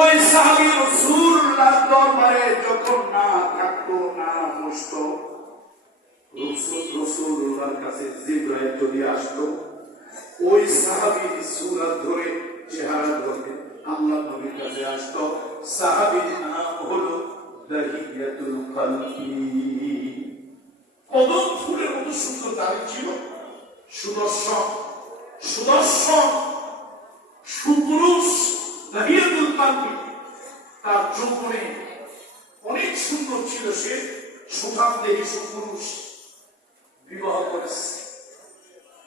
ওই সাহাবী রাসূলুল্লাহ দরবারে যখন না থাকতো, না বসতো, রসুল রসুল্লাহর কাছে জিব্রাইল ওই ধরে চেহারা ধরে আল্লাহ নবীর কাছে আসতো। নাম হলো দাহিয়াতুল খালকি। সুন্দর ছিল। সুদর্শন সুদর্শন, সুপুরুষ, দাহিয়াতুল তার যৌবনে অনেক সুন্দর ছিল সে, সুঠাম দেহী সুপুরুষ বিবাহ করেছে।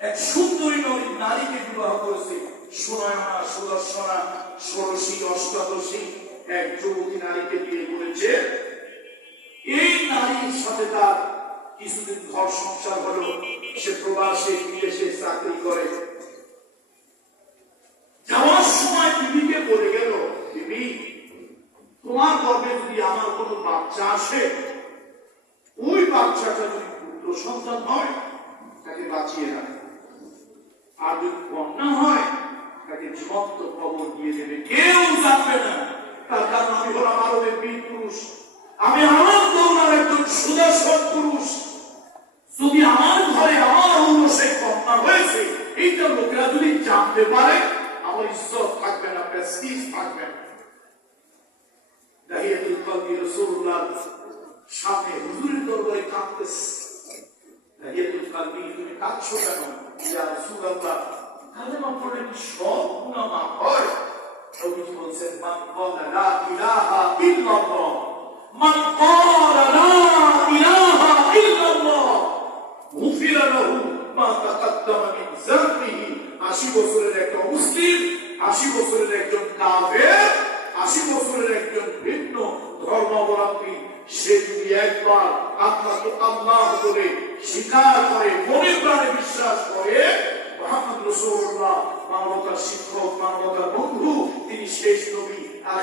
এক সুন্দরী নরী নারীকে বিবাহ করেছে। সুনয়না, সুদর্শনা, ষোড়শী, অষ্টাদশী এক যুবতী নারীকে বিয়ে করেছে। এই নারীর সাথে তার কিছুদিন ঘর সংসার হলো। সে প্রবাসে বিদেশে চাকরি করে যাওয়ার সময় বিবিকে বলে গেল বিবি তোমার গর্ভে যদি আমার কোনো বাচ্চা আসে ওই বাচ্চাটা যদি পুত্র সন্তান হয় তাকে বাঁচিয়ে রাখে আর যদি হয় তাকে শক্ত কবর দিয়ে দেবে। কেউ জানবে না তার কারণ আমি হলাম আরবের বীর পুরুষ। আমি আমার দৌড়ার একজন সুদর্শন পুরুষ।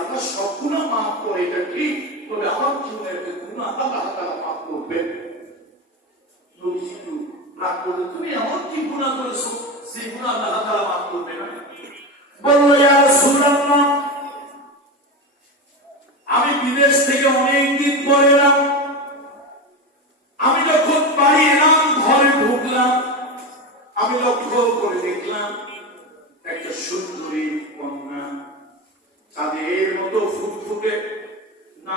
আল্লাহ মাফ করে এটা ঠিক তবে আমার একটা আল্লাহ তারা মাফ তুমি এমন কি গুণা করেছ সেই আল্লাহ তারা মাফ করবে না? আমি বিদেশ থেকে অনেক দিন পরে এলাম।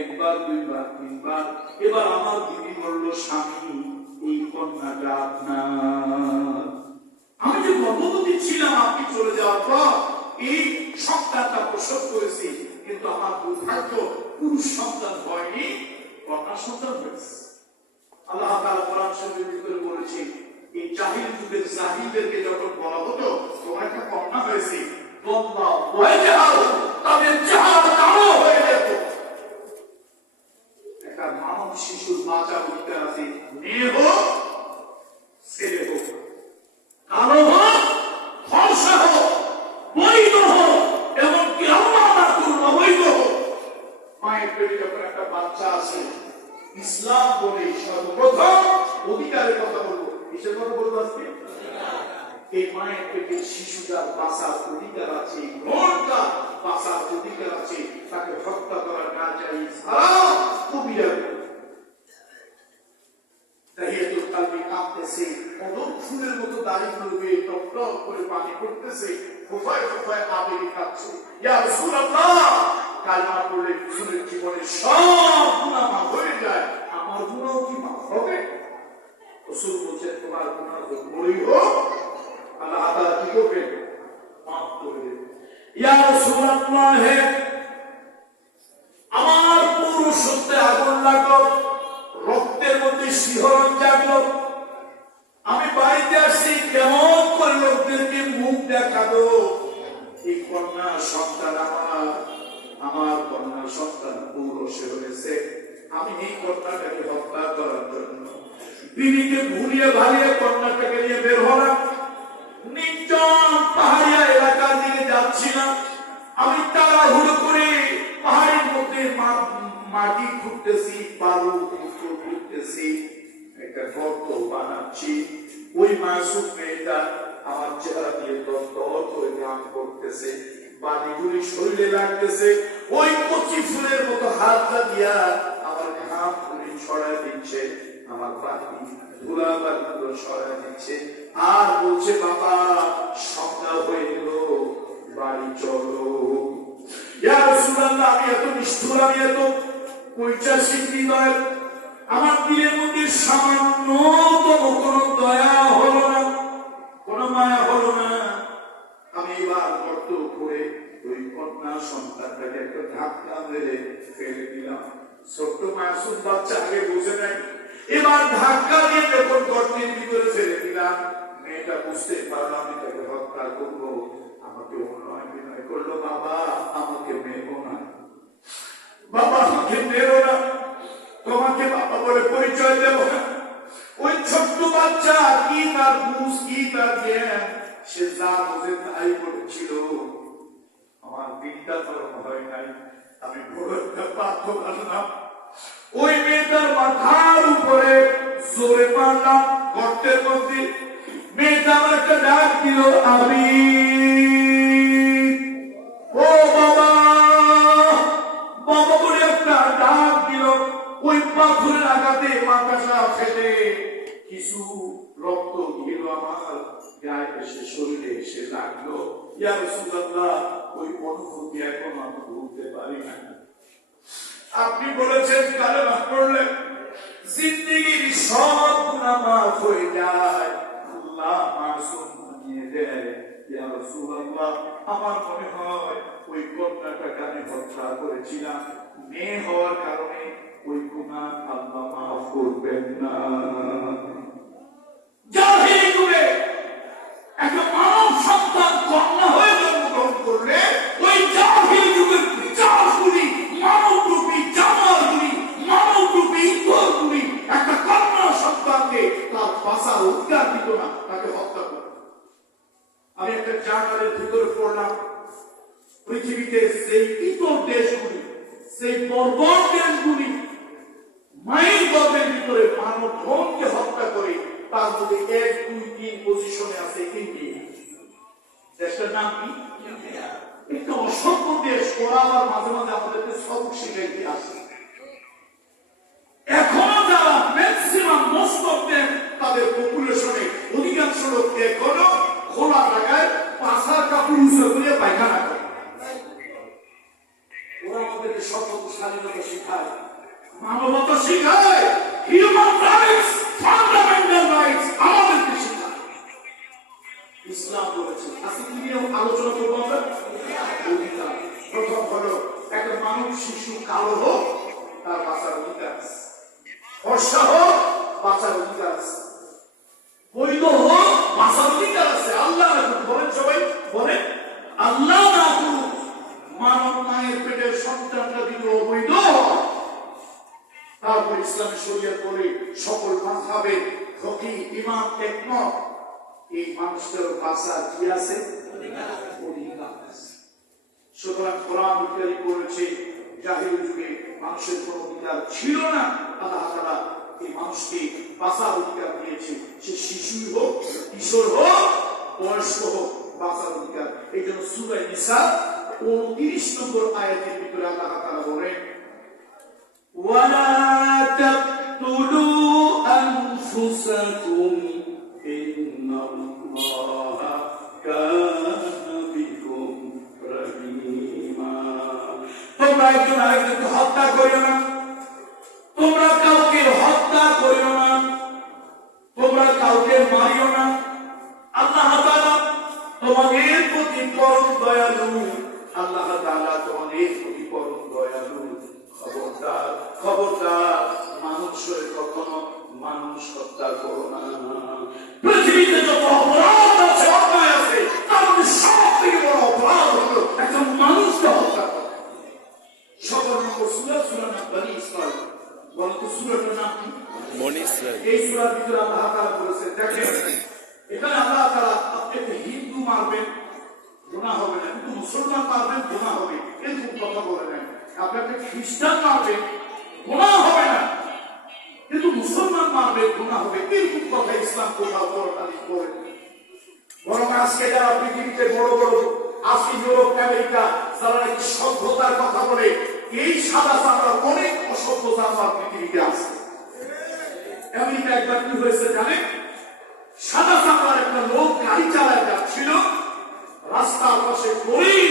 একবার দুইবার, তিনবার। এবার আমার বিবি বলল, স্বামী, এই কন্যাটা আপনার আমি যে গর্ভবতী ছিলাম, আপনি চলে যাওয়ার পর এই সন্তানটা প্রসব করেছি, কিন্তু আমার দুর্ভাগ্য পুরুষ সন্তান হয়নি, কন্যা সন্তান হয়েছে। আল্লাহ তাআলা কোরআন শরীফের বলেছে, এই জাহিল যুগের জাহিলদেরকে যখন বলা হতো তোমার একটা কন্যা হয়েছে বল্লা ওয়াজাহ তাদের চেহারা কালো হয়ে যেত একটা মানব শিশুর বাঁচা অধিকার আছে মেয়ে হোক ছেলে হোক কালো হোক ফর্সা হোক বৈধ হোক এমনকি আল্লাহ না করুন অবৈধ হোক মায়ের পেটে যখন একটা বাচ্চা আছে ইসলাম বলে সর্বপ্রথম অধিকারের কথা বলব কিসের কথা বলব আজকে এই মায়ের পেটে শিশুটার বাঁচার অধিকার আছে ঘণ্টা বাঁচার অধিকার আছে তাকে হত্যা করা না চাই কবিরা গুনাহ। দাহিয়াতুল কালবি কাঁপতেছে কদম ফুলের মতো দাড়িগুলোকে টপ টপ করে পানি পড়তেছে, কোথায় কোথায় আবেগে কাঁপছে ইয়া রাসূলুল্লাহ, কালমা পড়লে হুজুরের জীবনে সব গুনাহ হয়ে যায়, আমার গুনাহ কি হবে? আমি বাড়িতে আসছি কেমন করে লোকদেরকে মুখ দেখাবো এই কন্যা সন্তান আমার আমার কন্যা সন্তান পৌরসে হয়েছে। আমি এই কন্যাটাকে হত্যা করার জন্য বিবিকে ভুলিয়ে ভালিয়ে কন্যাটাকে নিয়ে বের হলাম। নির্জন পাহাড়িয়া এলাকার দিকে যাচ্ছিলাম। আমি তাড়াহুড়ো করে পাহাড়ের মধ্যে মাটি খুঁড়তেছি, বালু খুঁড়তেছি, একটা গর্ত বানাচ্ছি। ওই মাসুম মেয়েটা আমার চেহারা দিয়ে দর দর করে করতেছে, বালিগুলি শরীরে লাগতেছে। ওই কচি ফুলের মতো হাতটা দিয়া আমার ঘাম ছড়ায় দিচ্ছে। আমার বাকি ধুলা বালিগুলো ছড়ায় দিচ্ছে। আর বলছে, বাবা, সন্ধ্যা হয়ে গেল, বাড়ি চলো। আমি এত নিষ্ঠুর, আমি এত পৈশাচিক হৃদয় আমার দিলের মধ্যে সামান্যতম কোন দয়া হলো না, কোন মায়া হলো না। আমি এবার গর্ত করে ওই কন্যা সন্তানটাকে একটা ধাক্কা মেরে ফেলে দিলাম। ছোট্ট মাসুম বাচ্চা আগে বুঝে নাই এবার ধাক্কা দিয়ে যখন গর্তের ভিতরে ফেলে দিলাম, মেয়েটা বুঝতে পারল আমি তাকে হত্যা করব। আমাকে অন্যায় বিনয় করল বাবা, আমাকে মেরো না। বাবা আমাকে মেরো না। তোমাকে বাবা বলে পরিচয় দেব ওই ছোট্ট বাচ্চা কি তার বুঝ, কি তার সে যা তাই বলেছিল। আমার দিনটা পালন হয় নাই। আমি একটা পাত্র কাটলাম ওই মেয়েটার মাথার উপরে জোরে মারলাম গর্তের মধ্যে মেয়েটা আমার একটা ডাক দিল আমি ও বাবা! বাবা একটা ডাক দিল, ওই ফেলে কিছু রক্ত গেল আমার গায়ে এসে শরীরে এসে লাগল। ইয়া রাসূলুল্লাহ, ওই অনুভূতি এখন আমি ভুলতে পারি না। আপনি বলেছেন কালেমা পড়লে জিন্দিগির সব মাফ হয়ে যায়। আল্লাহ মাসুম বানিয়ে দেয়। আমার মনে হয় ওই কন্যাটাকে আমি হত্যা করেছিলাম। মেয়ে হওয়ার কারণে ওই গুনাহ আল্লাহ মাফ করবেন না জাহিলি যুগে একটা মানব সন্তান কন্যা হয়ে জন্মগ্রহণ করলে ওই জাহিল যুগের বিচারগুলি মানব রূপী জামালগুলি মানব রূপী ইন্দরগুলি একটা কন্যা সন্তানকে তার বাসার অধিকার দিত না তাকে হত্যা করত আমি একটা জার্নালের ভিতরে পড়লাম পৃথিবীতে সেই ইতর দেশগুলি সেই বর্বর দেশগুলি মাইল গর্বের ভিতরে মানব ধনকে হত্যা করে তার মধ্যে এক, দুই, তিন পজিশনে আছে ইন্ডিয়া দেশটার নাম কি? অসভ্য দেশ ওরা আবার মাঝে মাঝে আমাদেরকে শিখাইতে আসে এখনও যারা ম্যাক্সিমাম মোস্ট অফ তাদের পপুলেশনে অধিকাংশ খোলা জায়গায় পাশার কাপড় করে পায়খানা আমাদেরকে স্বাধীনতা শিখায়। মানবতা শিখায়। হিউম্যান রাইটস ফান্ডামেন্টাল রাইটস আমাদেরকে শিখায়। ইসলাম বলেছে, আজকে কি নিয়ে আলোচনা করব আমরা? অধিকার। প্রথম হলো, একটা মানব শিশু, কালো হোক, তার বাঁচার অধিকার আছে। ফর্সা হোক, বাঁচার অধিকার আছে। বৈধ হোক, বাঁচার অধিকার আছে আল্লাহ না করুন বলেন সবাই বলেন আল্লাহ না করুন মানব মায়ের পেটের সন্তানটা যদি অবৈধ হয় ইসলামী শরিয়া বলে সকল মাথাবে ফকি, ইমাম, একমত। এই মানুষটার ভাষা কি আছে? সুতরাং কোরআন ইত্যাদি করেছে জাহির যুগে মানুষের কোন অধিকার ছিল না। আল্লাহ তারা এই মানুষকে বাঁচার অধিকার দিয়েছে সে শিশুই হোক, কিশোর হোক, বয়স্ক হোক, বাঁচার অধিকার। এই জন্য সুরাই নিসা উনত্রিশ নম্বর আয়াতের ভিতরে আল্লাহ তারা বলেন, ওয়ালা تقتلوا أنفسكم إن الله كان بكم رحيما তোমরা একজন আরেকজনকে হত্যা করিও না তোমরা কাউকে হত্যা করিও না তোমরা কাউকে মারিও না আল্লাহ তাআলা তোমাদের প্রতি পরম দয়ালু আল্লাহ তাআলা তোমাদের প্রতি পরম দয়ালু খবরদার খবরদার মানুষের কখনো মানুষ হত্যা করো না। পৃথিবীতে যত অপরাধ আছে অন্যায় আছে তার মধ্যে সব থেকে বড় অপরাধ হলো একটা মানুষকে হত্যা করা। সবার নম্বর সুরা সুরা নাম বানি ইসরাইল। বলতো সুরাটার নাম কি? মনি ইসরায়েল এই সুরার ভিতরে আল্লাহ তাআলা বলেছেন দেখেন এখানে আল্লাহ তাআলা আপনি হিন্দু মারবেন গুনাহ হবে না। কিন্তু মুসলমান মারবেন গুনাহ হবে। এরকম কথা বলে নেন আপনি একটা খ্রিস্টান মারবেন গুনাহ হবে না। কিন্তু মুসলমান মারবে গুনাহ হবে। এরকম কথা ইসলাম কোথাও বলে বরং আজকে যারা পৃথিবীতে বড় বড়, আজকে ইউরোপ, আমেরিকা, যারা নাকি সভ্যতার কথা বলে, এই সাদা চামড়ার অনেক অসভ্যতা আমার পৃথিবীতে আছে। আমেরিকা একবার কি হয়েছে জানে সাদা চামড়ার একটা লোক গাড়ি চালায় যাচ্ছিল, রাস্তার পাশে গরিব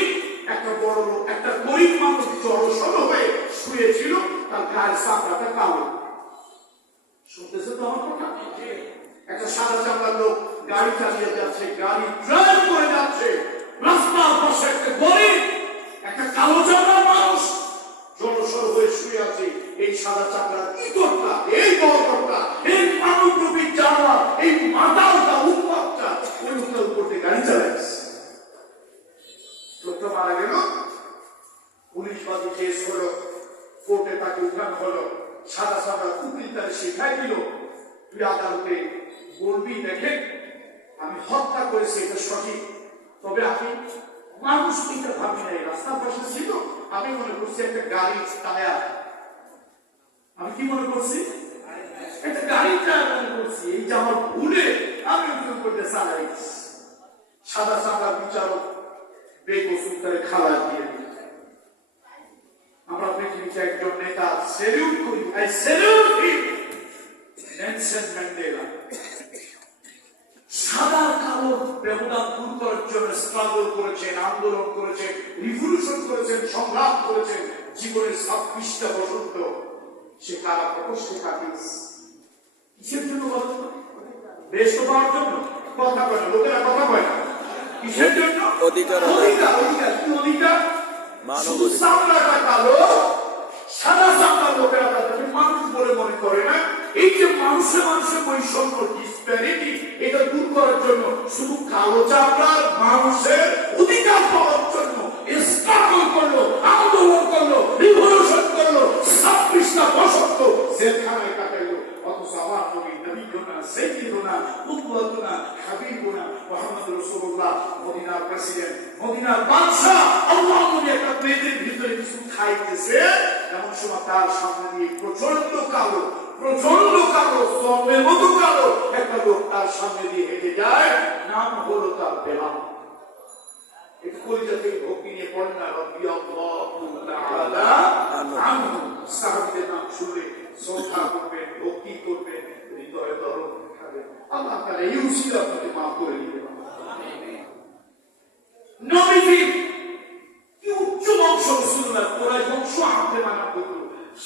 একটা বড় লোক, একটা গরিব মানুষ জড়সড় হয়ে শুয়েছিল, তার গায়ের কালো। শুনতেছে তো আমার কথা? একটা সাদা চামড়ার লোক গাড়ি চালিয়ে যাচ্ছে, গাড়ি ড্রাইভ করে যাচ্ছে রাস্তার পাশে একটা গরিব একটা কালো চামড়ার মানুষ জনসর হয়ে শুয়ে আছে এই সাদা চামড়ার ইতরটা এই বরকটা এই মানব রূপী চামড়া এই মাতালটা উৎপাতটা ওই লোকটার উপর দিয়ে গাড়ি চালাচ্ছে লোকটা মারা গেল পুলিশ বাদী কেস হলো কোর্টে তাকে উঠানো হলো সাদা সাদা উকিল তার শেখাই দিল তুই আদালতে বলবি দেখে আমি হত্যা করেছি, এটা সঠিক। তবে আমি মানুষ এটা ভাবি নাই রাস্তার পাশে ছিল, আমি মনে করছি একটা গাড়ি টায়ার আমি কি মনে করছি? একটা গাড়ি টায়ার মনে করছি, এই যে আমার ভুলে আমি ওকে করতে চালাই সাদা সাদা বিচারক বেকসুর করে খালা দিয়ে আমরা পৃথিবীতে একজন নেতা, সেলিউট করি, I salute him. Nelson Mandela. দূর করার জন্য স্ট্রাগল করেছেন আন্দোলন করেছেন রিভলিউশন করেছেন সংগ্রাম করেছেন জীবনের ছাব্বিশটা বসন্ত। সে কারা? প্রকোষ্ঠে কাটিয়েছে কিসের জন্য বলতো দেশ তো পাওয়ার জন্য। কথা কয় না লোকেরা কথা কয় না। কিসের জন্য? অধিকার অধিকার অধিকার কি অধিকার? মানব শুধু অধিকার। কালো সাদা লোকেরা তাদেরকে মানুষ বলে মনে করে না। এই যে মানুষে মানুষে বৈষম্য ডিসপ্যারিটি এটা দূর করার জন্য শুধু কালো চামড়ার মানুষের অধিকার পাওয়ার জন্য স্ট্রাগল করল, আন্দোলন করল রিভলিউশন করল, ছাব্বিশটা বসন্ত জেলখানায় কাটাইলো। অথচ আমার নবী নবী গোনা সেকি গোনা উদ্বত না হাবিব গোনা মোহাম্মদ রসুল্লাহ মদিনার প্রেসিডেন্ট, মদিনার বাদশাহ, আল্লাহ একটা প্লেটের ভিতরে কিছু খাইতেছে। এমন সময় তার সামনে দিয়ে প্রচণ্ড কালো প্রচণ্ড কালো স্তম্ভের মতো কালো একটা লোক তার সামনে দিয়ে হেঁটে যায়। নাম হলো তার খাবেন আল্লাহ তাআলা আপনাকে মাফ করে দিবেন। নবীজি কি উচ্চ বংশ রসুল্লাহ কোরআন বংশ আমাকে মানা করতো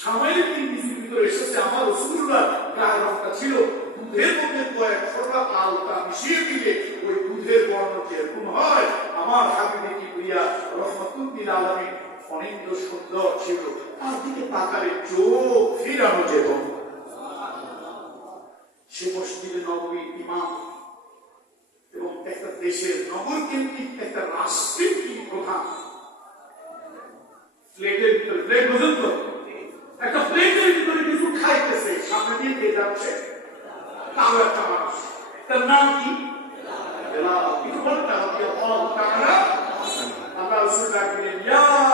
সামাইল তিন বিজির ভিতরে এসেছে আমার রসুল্লাহ গায়ের রংটা ছিল দুধের মধ্যে কয়েক ফোঁটা আলতা মিশিয়ে দিলে ওই দুধের বর্ণ যেরকম হয় আমার হাবিবে কি প্রিয়া রহমতুল্লিল আলমী অনেক সুন্দর ছিল। তার দিকে তাকালে চোখ ফিরানো যেত সে মসজিদে ইমাম এবং একটা দেশের নগর কেন্দ্রিক একটা প্রধান। খাইতেছে একটা নাম ইয়া